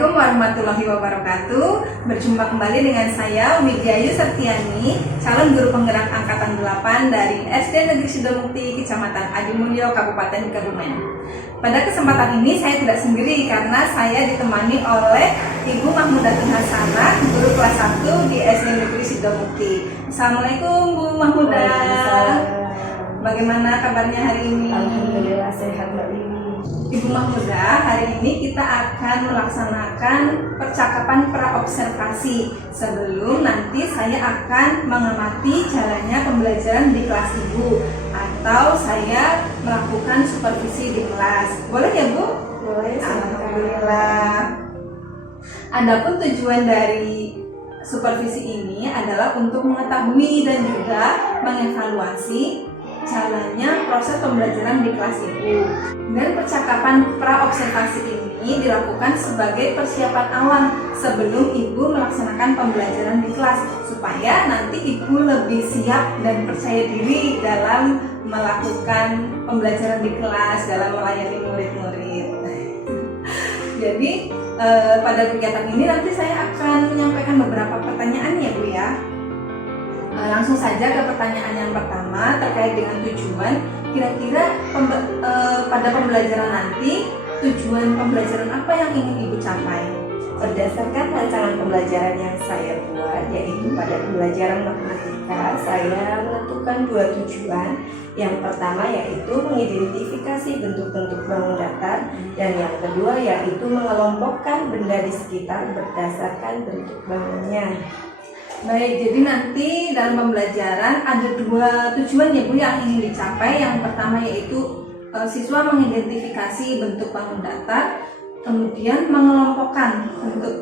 Assalamualaikum warahmatullahi wabarakatuh. Berjumpa kembali dengan saya Widya Ayu Septiani, calon guru penggerak angkatan 8 dari SD Negeri Sidomukti, Kecamatan Adimulyo, Kabupaten Kebumen. Pada kesempatan ini saya tidak sendiri karena saya ditemani oleh Ibu Mahmudatun Hasanah, guru kelas 1 di SD Negeri Sidomukti. Assalamualaikum Bu Mahmudah. Bagaimana kabarnya hari ini? Alhamdulillah sehat Mbak Lini. Ibu Mahmudah, hari ini kita akan melaksanakan percakapan praobservasi. Sebelum nanti saya akan mengamati jalannya pembelajaran di kelas Ibu, atau saya melakukan supervisi di kelas. Boleh ya Bu? Boleh. Alhamdulillah. Adapun tujuan dari supervisi ini adalah untuk mengetahui dan juga mengevaluasi jalannya proses pembelajaran di kelas Ibu. Dan percakapan praobservasi ini dilakukan sebagai persiapan awal sebelum Ibu melaksanakan pembelajaran di kelas, supaya nanti Ibu lebih siap dan percaya diri dalam melakukan pembelajaran di kelas, dalam melayani murid-murid. Jadi pada kegiatan ini nanti saya akan menyampaikan beberapa pertanyaan ya Bu ya. Langsung saja ke pertanyaan yang pertama terkait dengan tujuan. Kira-kira pada pembelajaran nanti, tujuan pembelajaran apa yang ingin Ibu capai? Berdasarkan rancangan pembelajaran yang saya buat, yaitu pada pembelajaran matematika, saya menentukan dua tujuan. Yang pertama yaitu mengidentifikasi bentuk-bentuk bangun datar, dan yang kedua yaitu mengelompokkan benda di sekitar berdasarkan bentuk bangunnya. Baik, jadi nanti dalam pembelajaran ada dua tujuan ya Bu yang ingin dicapai. Yang pertama yaitu siswa mengidentifikasi bentuk bangun datar, kemudian mengelompokkan bentuk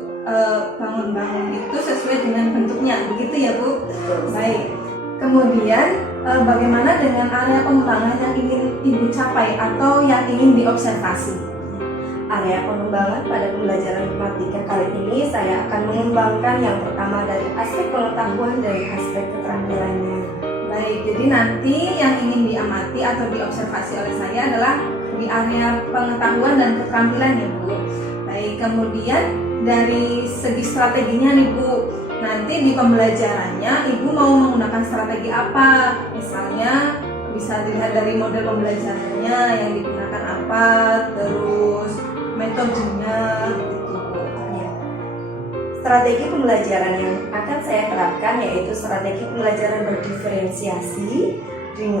bangun-bangun itu sesuai dengan bentuknya, begitu ya Bu? Baik. Kemudian bagaimana dengan area pengembangan yang ingin Ibu capai atau yang ingin diobservasi? Area pengembangan pada pembelajaran matematika kali ini saya akan mengembangkan yang pertama dari aspek pengetahuan dan aspek keterampilannya. Baik, jadi nanti yang ingin diamati atau diobservasi oleh saya adalah di area pengetahuan dan keterampilan ya Bu. Baik, kemudian dari segi strateginya nih Bu, nanti di pembelajarannya Ibu mau menggunakan strategi apa? Misalnya bisa dilihat dari model pembelajarannya yang digunakan apa, terus metodenya gitu Bu. Ya. Strategi pembelajaran yang akan saya terapkan yaitu strategi pembelajaran berdiferensiasi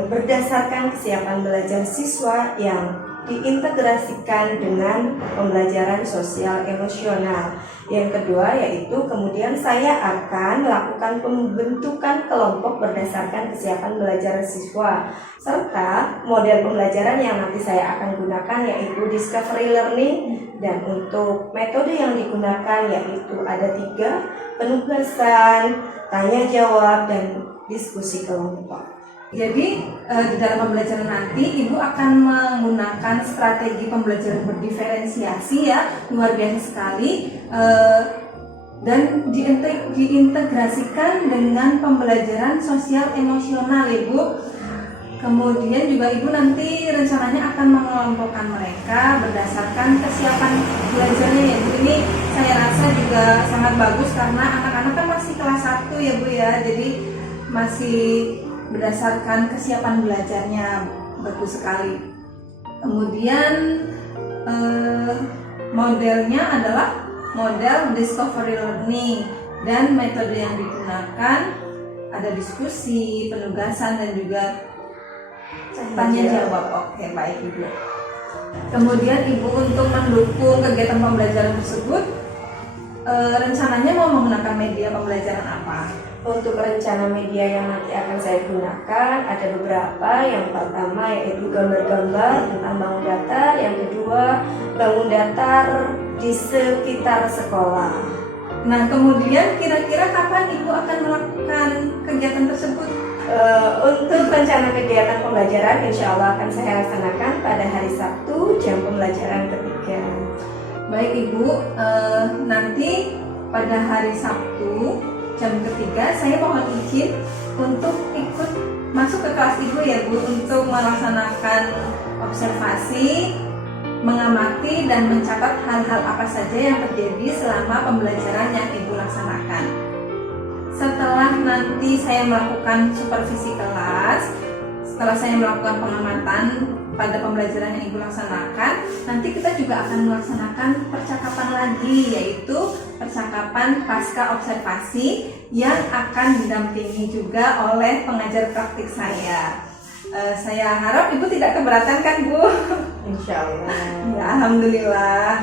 berdasarkan kesiapan belajar siswa yang diintegrasikan dengan pembelajaran sosial emosional. Yang kedua yaitu kemudian saya akan melakukan pembentukan kelompok berdasarkan kesiapan belajar siswa, serta model pembelajaran yang nanti saya akan gunakan yaitu discovery learning, dan untuk metode yang digunakan yaitu ada 3: penugasan, tanya jawab, dan diskusi kelompok. Jadi di dalam pembelajaran nanti Ibu akan menggunakan strategi pembelajaran berdiferensiasi ya, luar biasa sekali, dan diintegrasikan dengan pembelajaran sosial emosional Ibu. Kemudian juga Ibu nanti rencananya akan mengelompokkan mereka berdasarkan kesiapan belajarnya ya Bu. Ini saya rasa juga sangat bagus karena anak-anak kan masih kelas 1 ya Bu ya, jadi masih berdasarkan kesiapan belajarnya, bagus sekali. Kemudian modelnya adalah model discovery learning, dan metode yang digunakan ada diskusi, penugasan, dan juga tanya jawab. Oke, baik Ibu. Kemudian Ibu untuk mendukung kegiatan pembelajaran tersebut, rencananya mau menggunakan media pembelajaran apa? Untuk rencana media yang nanti akan saya gunakan ada beberapa. Yang pertama yaitu gambar-gambar tentang bangun datar, yang kedua bangun datar di sekitar sekolah. Nah, kemudian kira-kira kapan Ibu akan melakukan kegiatan tersebut? Untuk rencana kegiatan pembelajaran insya Allah akan saya laksanakan pada hari Sabtu, jam pembelajaran ketiga. Baik Ibu, nanti pada hari Sabtu jam ketiga saya mohon izin untuk ikut masuk ke kelas Ibu ya Bu, untuk melaksanakan observasi mengamati dan mencatat hal-hal apa saja yang terjadi selama pembelajaran yang Ibu laksanakan. Setelah nanti saya melakukan supervisi kelas, setelah saya melakukan pengamatan pada pembelajaran yang Ibu laksanakan, nanti kita juga akan melaksanakan percakapan lagi, yaitu percakapan pasca observasi yang akan didampingi juga oleh pengajar praktik saya. Saya harap Ibu tidak keberatan kan, Bu? Insya Allah. Ya, alhamdulillah.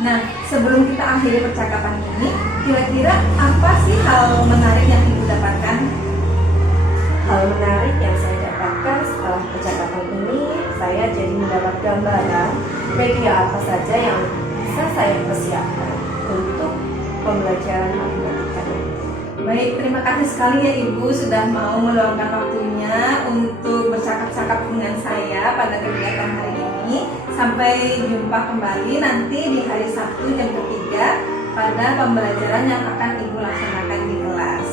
Nah, sebelum kita akhiri percakapan ini, kira-kira apa sih hal menarik yang Ibu dapatkan? Hal menarik yang saya dapatkan setelah percakapan ini, saya jadi mendapat gambaran media apa saja yang bisa saya persiapkan untuk pembelajaran matematika ini. Baik, terima kasih sekali ya Ibu sudah mau meluangkan waktunya untuk bercakap-cakap dengan saya pada kegiatan hari ini. Sampai jumpa kembali nanti di hari Sabtu jam 3 pada pembelajaran yang akan Ibu laksanakan di kelas.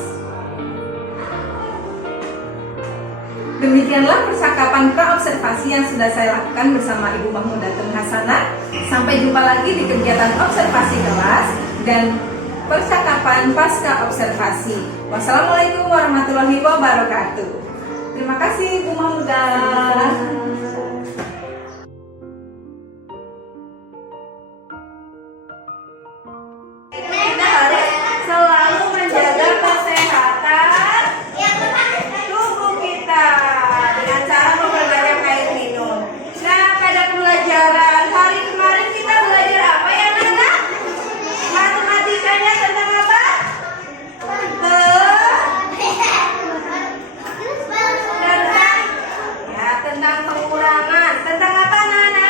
Demikianlah percakapan pra-observasi yang sudah saya lakukan bersama Ibu Mahmudatun Hasanah. Sampai jumpa lagi di kegiatan observasi kelas dan percakapan pasca observasi. Wassalamualaikum warahmatullahi wabarakatuh. Terima kasih Bu Mahmudah. Kita harus selalu menjaga kesehatan tubuh kita dengan cara memperbanyak air minum. Nah, pada pembelajaran hari kemarin kita belajar apa ya, Nana? Matematikanya tentang apa? Tentang pengurangan. Tentang apa, Nana?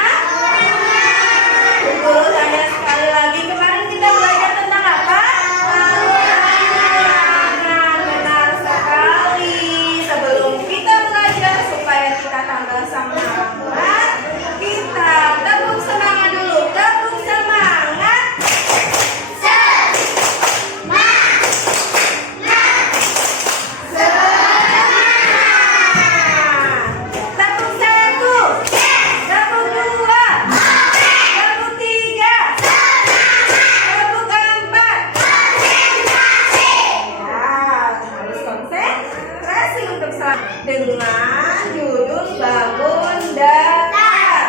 Guru tanya sekali lagi, kemarin kita belajar tentang apa? Pengurangan. Benar sekali. Sebelum kita belajar supaya kita tambah semangat, kita tepuk semangat dulu. Tepuk semangat. Tepuk satu, tepuk dua, tepuk tiga, tepuk empat. Ya, harus konsentrasi untuk dengan judul bangun datar.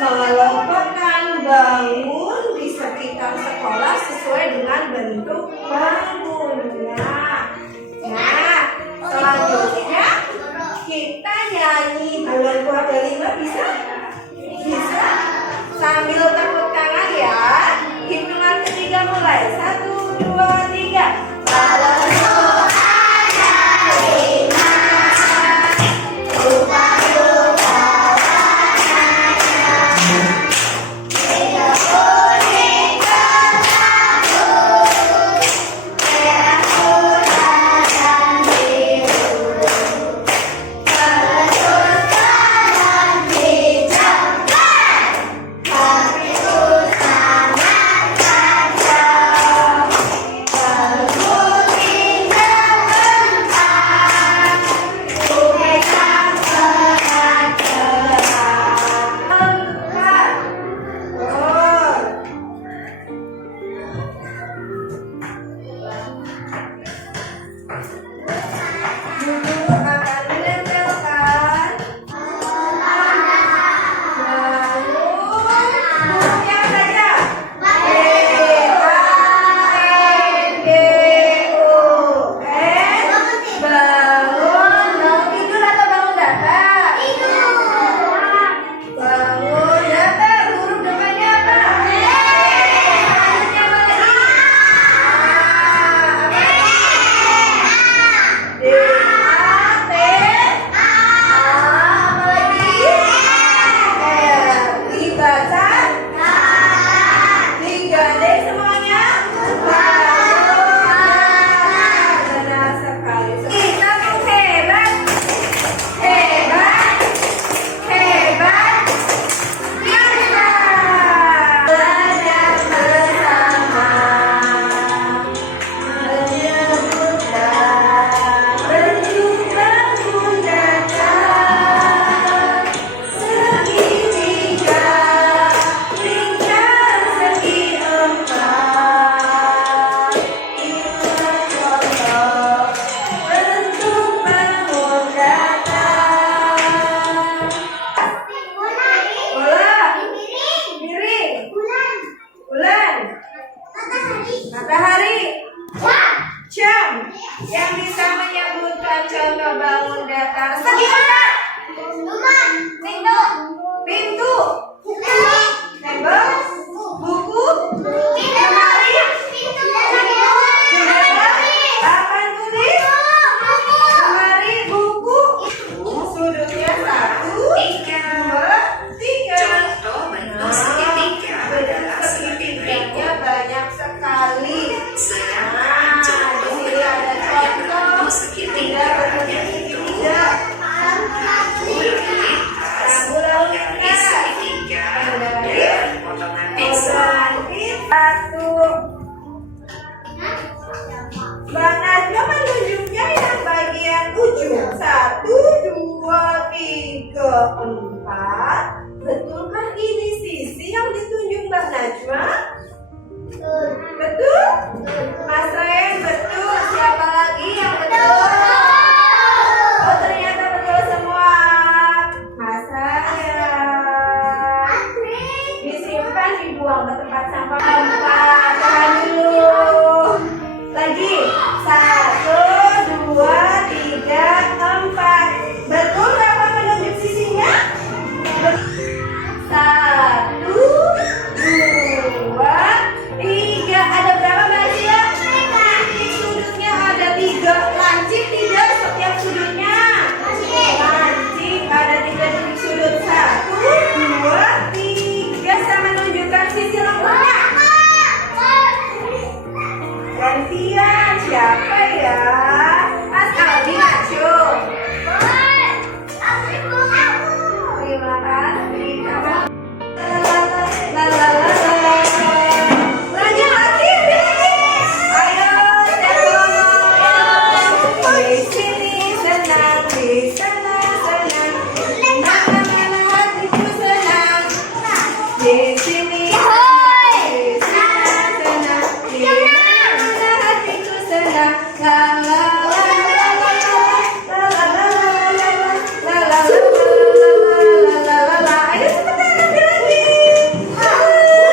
Mengelompokkan bangun di sekitar sekolah sesuai dengan bentuk bangunnya. Nah, selanjutnya kita nyanyi bulan keluarga 5 bisa? Bisa? Sambil tepuk tangan ya. Hitungan ketiga mulai. 1, 2, 3. Hari kelihatan. Segi empat. Pintu. Tembok. Buku. Lemari. Papan tulis. Lemari. Buku. Sudutnya 1, 2, 3. Contoh bentuk segitiga adalah sebagai Segitiganya berikut. banyak sekali. Sedangkan contoh Di sini ada benda yang contoh. berbentuk segitiga yaitu Tidak. rambu lalu lintas, garis segitiga, dan potongan pizza. Satu. Mbak Najwa menunjuknya yang bagian ujung. 1, 2, 3, 4. Betulkah ini sisi yang ditunjuk Mbak Najwa? Betul? Mas Ren, betul. Siapa lagi yang betul? Oh, ternyata betul semua. Mas Ryan. Disimpan, dibuang ke tempat sampah. 4. Tahan dulu. Lagi. 1, 2, 3, 4. Betul berapa menunjuk sisinya? 1, 2, 3. Ada berapa Mbak Sila? Sudutnya ada 3. Lancip tidak setiap sudutnya? Lancip ada 3 titik sudut. 1, 2, 3. Bisa menunjukkan sisi lengkapnya. Gantian siapa ya? Mas Aldi Nacho. Terima kasih. La la la la. Lanjut lagi. Ayo terus. Di sini senang, di sana senang. Mana hatiku senang. Di sini senang, di sana senang. Di mana hatiku senang. La la la la la la la la la la la la la. Ayo cepetan ambil lagi.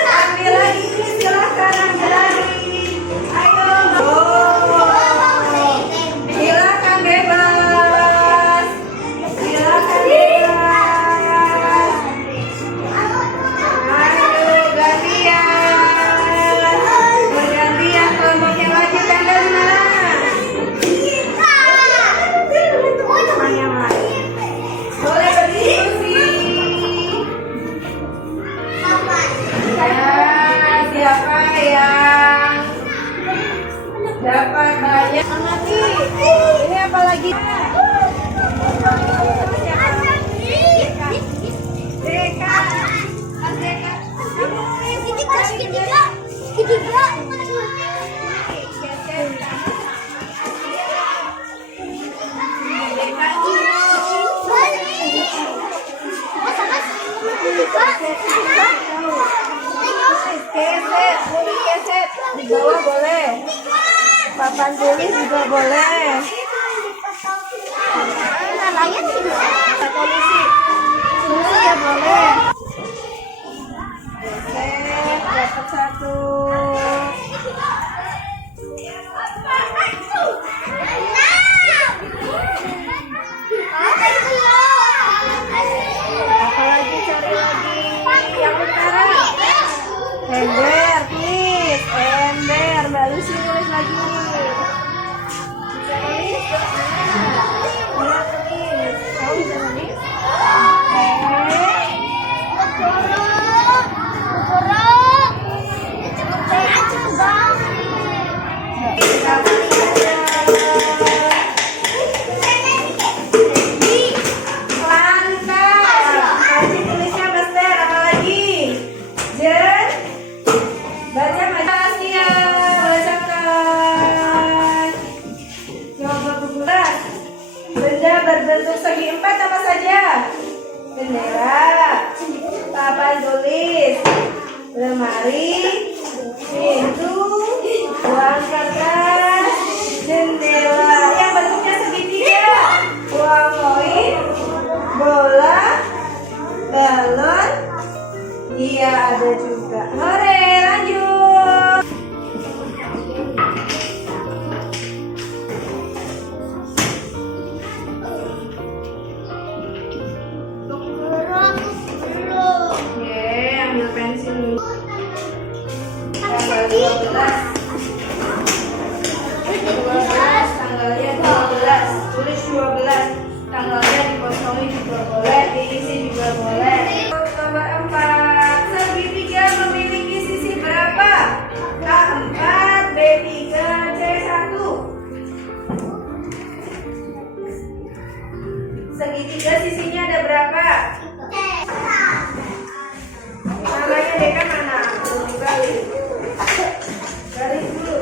Ambil lagi, silahkan ambil lagi. Ayo. Silakan bebas. Silakan bebas. Ayo gantian. Bergantian kelompoknya lagi tanggal mana? Teman yang lain. Boleh berdiskusi. Ya, siapa yang dapat banyak? Amati. Ini apa lagi? Deka. Keset, boleh keset. Di bawah boleh. Papan tulis juga boleh. Polisi. Tulis ya boleh. Keset, dapat 1. Apalagi cari lagi yang utara. Ember, please. Ember, Mbak Lucy nulis lagi. Bisa nulis? Bisa tulis. Kamu bisa nulis? Berbentuk segi 4 apa saja? Bendera, papan tulis, lemari, pintu, uang kertas, jendela. Yang bentuknya segitiga, uang koin, bola, balon. Iya ada juga. Hore, lanjut. Segitiga sisinya ada berapa? Namanya Deka mana? Belum dibalik. Garis dulu.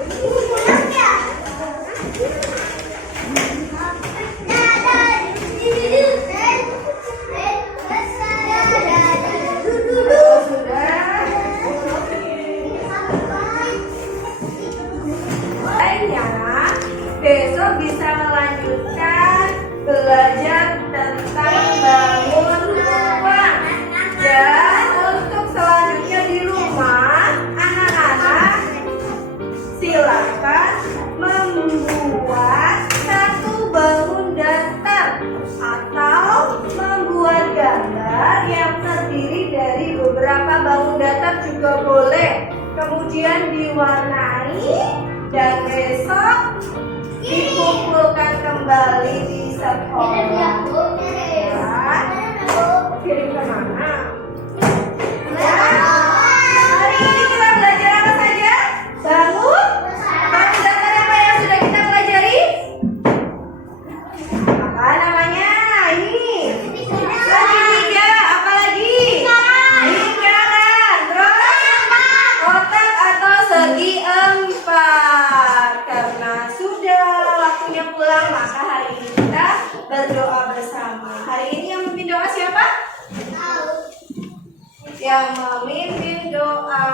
Besok bisa melanjutkan belajar tentang bangun ruang. Dan untuk selanjutnya di rumah, anak-anak silakan membuat satu bangun datar atau membuat gambar yang terdiri dari beberapa bangun datar juga boleh. Kemudian diwarnai dan besok dikumpulkan kembali di sekolah. Kirim ke mana? Hari ini kita belajar apa saja? Bangun datar apa yang sudah kita pelajari? Apa namanya? Ini segitiga. Apa lagi? Lingkaran. Terus kotak atau segi empat. Karena sudah waktunya pulang, maka hari ini kita berdoa bersama. Hari ini yang memimpin doa siapa? Yang memimpin doa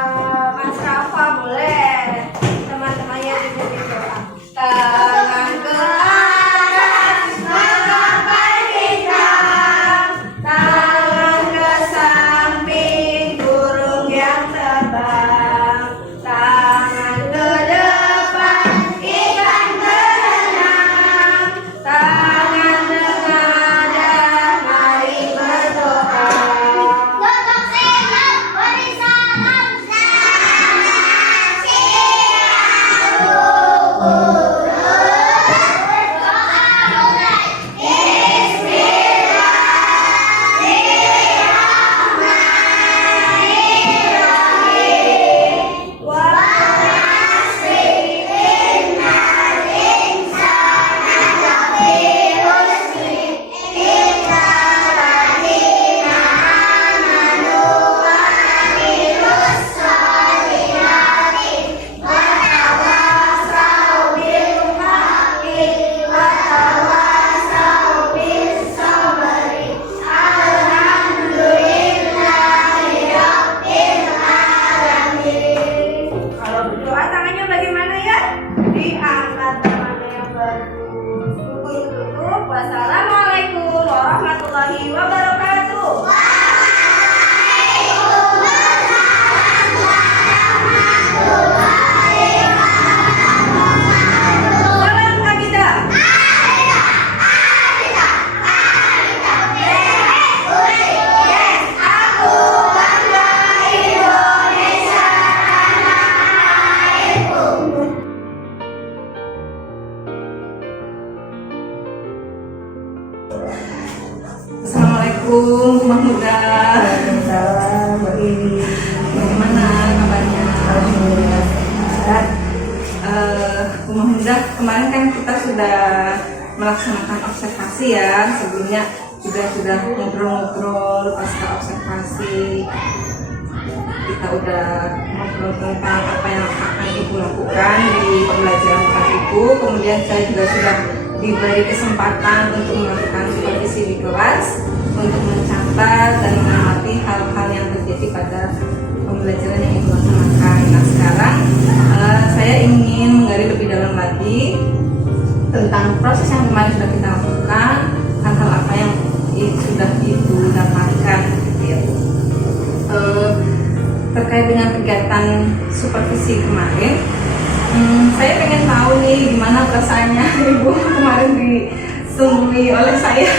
Mas Rafa boleh. Teman-temannya dipimpin doa. Tangan ke atas, menggapai bintang. Tangan ke samping, burung yang terbang. Tangan ke depan, ikan berenang. Tangan mengadah, mari berdoa. Kalau berdoa tangannya bagaimana ya? Diangkat tangannya yang bagus. Tutup. Wassalamualaikum warahmatullahi wabarakatuh. Salam Akidah. Aku bangga Indonesia. Assalamualaikum Rumah Muda. Waalaikumsalam, Mbak Iwi. Bagaimana kabarnya? Alhamdulillah sehat. Rumah Muda, kemarin kan kita sudah melaksanakan observasi ya. Sebelumnya juga sudah ngobrol-ngobrol pasca observasi. Kita udah ngobrol tentang apa yang akan Ibu lakukan di pembelajaran tempat Ibu. Kemudian saya juga sudah diberi kesempatan untuk melakukan supervisi di kelas, untuk mencatat dan mengamati hal-hal yang terjadi pada pembelajaran yang Ibu laksanakan. Nah sekarang saya ingin menggali lebih dalam lagi tentang proses yang kemarin sudah kita lakukan, hal-hal apa yang sudah Ibu dapatkan gitu ya. Terkait dengan kegiatan supervisi kemarin, saya pengen tahu nih gimana perasaannya Ibu kemarin disunggui oleh saya.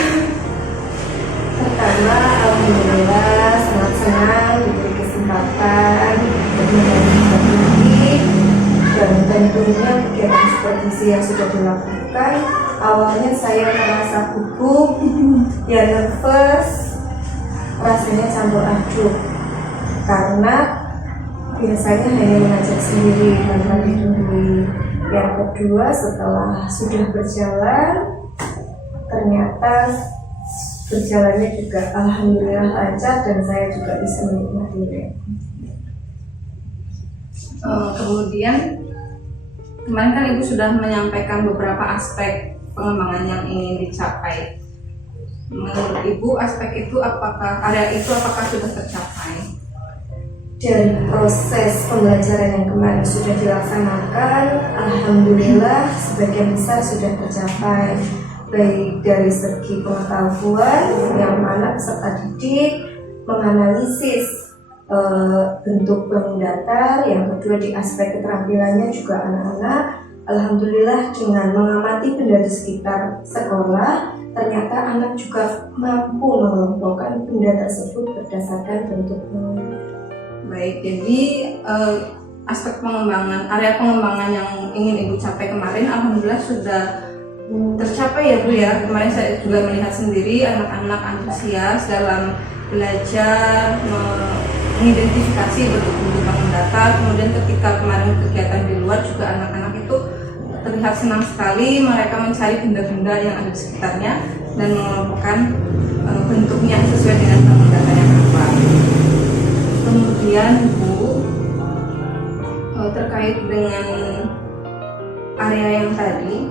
Pertama, alhamdulillah sangat senang diberi kesempatan untuk berbagi, dan tentunya kegiatan supervisi yang sudah dilakukan. Awalnya saya merasa gugup, ya nervous, rasanya campur aduk karena biasanya hanya mengajar sendiri tanpa didahului. Yang kedua, setelah sudah berjalan ternyata berjalannya juga alhamdulillah lancar dan saya juga bisa menikmatinya. Kemudian kemarin kan Ibu sudah menyampaikan beberapa aspek pengembangan yang ingin dicapai. Menurut Ibu aspek itu area itu apakah sudah tercapai? Dari proses pembelajaran yang kemarin sudah dilaksanakan, alhamdulillah sebagian besar sudah tercapai, baik dari segi pengetahuan yang mana peserta didik menganalisis bentuk bangun datar, yang kedua di aspek keterampilannya juga anak-anak alhamdulillah dengan mengamati benda di sekitar sekolah, ternyata anak juga mampu mengelompokkan benda tersebut berdasarkan bentuknya. Baik, jadi aspek pengembangan, area pengembangan yang ingin Ibu capai kemarin alhamdulillah sudah tercapai ya Bu ya. Kemarin saya juga melihat sendiri anak-anak antusias dalam belajar mengidentifikasi bentuk-bentuk bangun datar. Kemudian ketika kemarin kegiatan di luar juga anak-anak itu terlihat senang sekali, mereka mencari benda-benda yang ada di sekitarnya dan mengelompokkan bentuknya sesuai dengan bangun datar yang apa. Kemudian Bu, terkait dengan area yang tadi,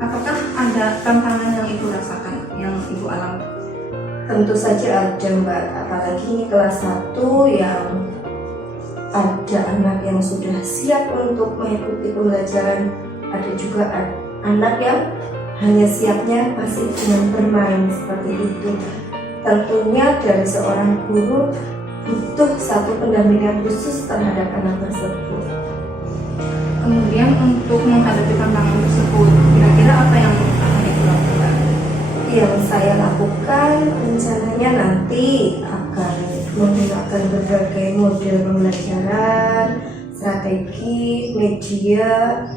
apakah ada tantangan yang Ibu rasakan, yang Ibu alami? Tentu saja ada Mbak, apalagi ini kelas 1 yang ada anak yang sudah siap untuk mengikuti pembelajaran, ada juga anak yang hanya siapnya masih dengan bermain seperti itu. Tentunya dari seorang guru butuh satu pendampingan khusus terhadap anak tersebut. Kemudian untuk menghadapi tantangan tersebut, kira-kira apa yang akan Ibu lakukan? Yang saya lakukan rencananya nanti akan menggunakan berbagai model pembelajaran, strategi, media,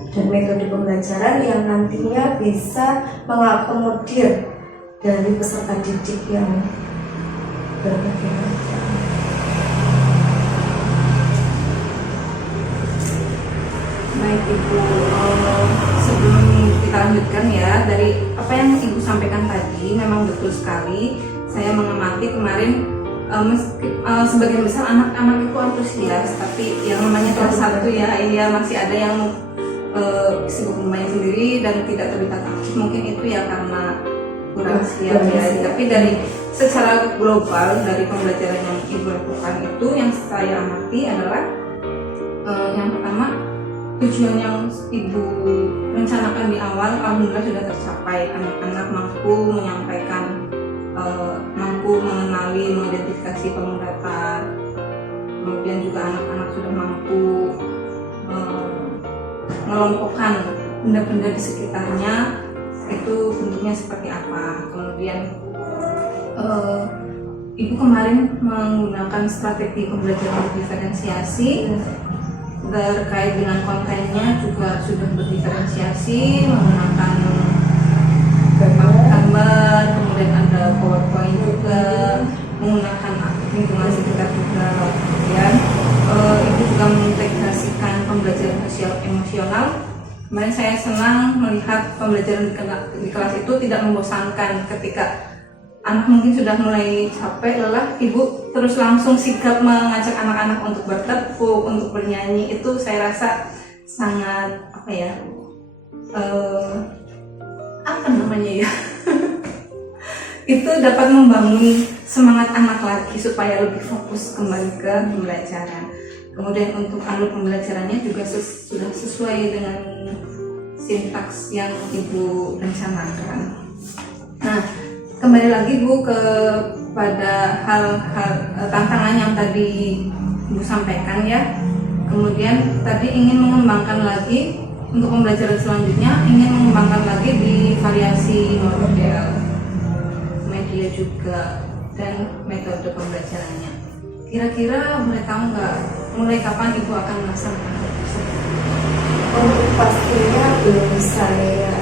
dan metode pembelajaran yang nantinya bisa mengakomodir dari peserta didik yang berbagai macam. Baik Ibu, sebelum kita lanjutkan ya, dari apa yang Ibu sampaikan tadi memang betul sekali. Saya mengamati kemarin sebagian besar anak-anak itu antusias, tapi yang namanya kelas 1 ya, iya masih ada yang sibuk bermain sendiri dan tidak terlihat aktif. Mungkin itu ya karena kurang siap ya. Tapi dari secara global dari pembelajaran yang Ibu lakukan itu, yang saya amati adalah yang pertama, tujuan yang Ibu rencanakan di awal alhamdulillah sudah tercapai. Anak-anak mampu menyampaikan, mampu mengenali, mengidentifikasi bangun datar. Kemudian juga anak-anak sudah mampu mengelompokkan benda-benda di sekitarnya itu bentuknya seperti apa. Kemudian Ibu kemarin menggunakan strategi pembelajaran berdiferensiasi. Terkait dengan kontennya juga sudah berdiferensiasi menggunakan gambar, kemudian ada PowerPoint juga, menggunakan lingkungan sekitar juga. Kemudian Ibu juga mengintegrasikan pembelajaran sosial emosional. Kemarin saya senang melihat pembelajaran di kelas itu tidak membosankan. Ketika anak mungkin sudah mulai capek, lelah, Ibu terus langsung sigap mengajak anak-anak untuk bertepuk, untuk bernyanyi. Itu saya rasa sangat apa namanya ya itu dapat membangun semangat anak lagi supaya lebih fokus kembali ke pembelajaran. Kemudian untuk alur pembelajarannya juga sudah sesuai dengan sintaks yang Ibu rencanakan. Nah, kembali lagi Bu kepada hal-hal tantangan yang tadi Ibu sampaikan ya. Kemudian tadi ingin mengembangkan lagi untuk pembelajaran selanjutnya, ingin mengembangkan lagi di variasi model, media juga, dan metode pembelajarannya. Kira-kira boleh tahu nggak mulai kapan Ibu akan melaksanakan hal tersebut? Untuk pastinya belum saya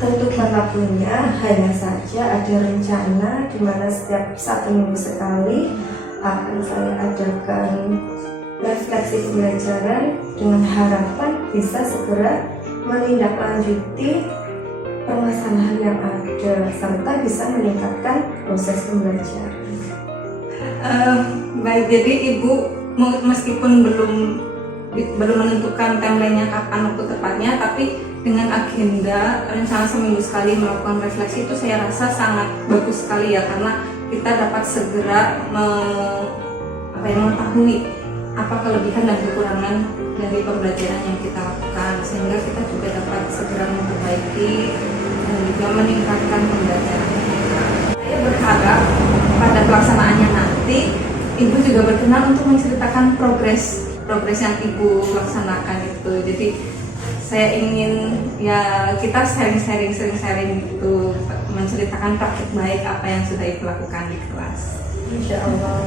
tentukan waktunya, hanya saja ada rencana di mana setiap 1 minggu sekali akan saya adakan refleksi pembelajaran dengan harapan bisa segera menindaklanjuti permasalahan yang ada serta bisa meningkatkan proses pembelajaran. Baik, jadi Ibu meskipun belum menentukan timeline-nya kapan waktu tepatnya, tapi dengan agenda rencana seminggu sekali melakukan refleksi itu saya rasa sangat bagus sekali ya, karena kita dapat segera mengetahui apa kelebihan dan kekurangan dari pembelajaran yang kita lakukan, sehingga kita juga dapat segera memperbaiki dan juga meningkatkan pembelajaran kita. Saya berharap pada pelaksanaannya nanti Ibu juga berkenan untuk menceritakan progres yang Ibu laksanakan itu. Jadi saya ingin ya kita sering sharing gitu, menceritakan praktik baik apa yang sudah Ibu lakukan di kelas. Insya Allah.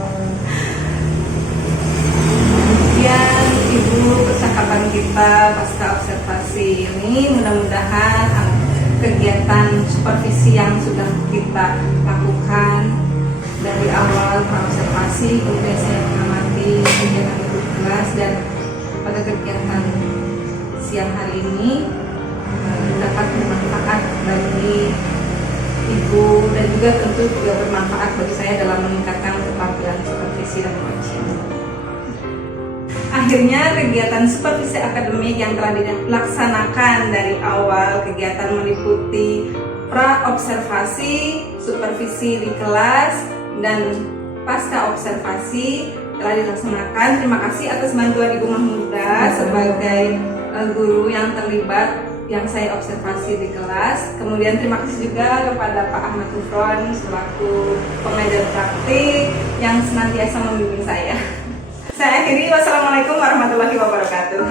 Demikian Ibu percakapan kita pasca observasi ini, mudah-mudahan kegiatan supervisi yang sudah kita lakukan dari awal praobservasi, kemudian saya mengamati kegiatan Ibu di kelas, dan pada kegiatan siang hari ini dapat bermanfaat bagi Ibu dan juga tentu juga bermanfaat bagi saya dalam meningkatkan keterampilan supervisi dan pengajian. Akhirnya kegiatan supervisi akademik yang telah dilaksanakan dari awal kegiatan meliputi praobservasi, supervisi di kelas, dan pasca observasi telah dilaksanakan. Terima kasih atas bantuan Ibu Mahmuda sebagai guru yang terlibat yang saya observasi di kelas. Kemudian terima kasih juga kepada Pak Ahmad Tufron selaku pengajar praktik yang senantiasa membimbing saya. Saya akhiri, wassalamualaikum warahmatullahi wabarakatuh.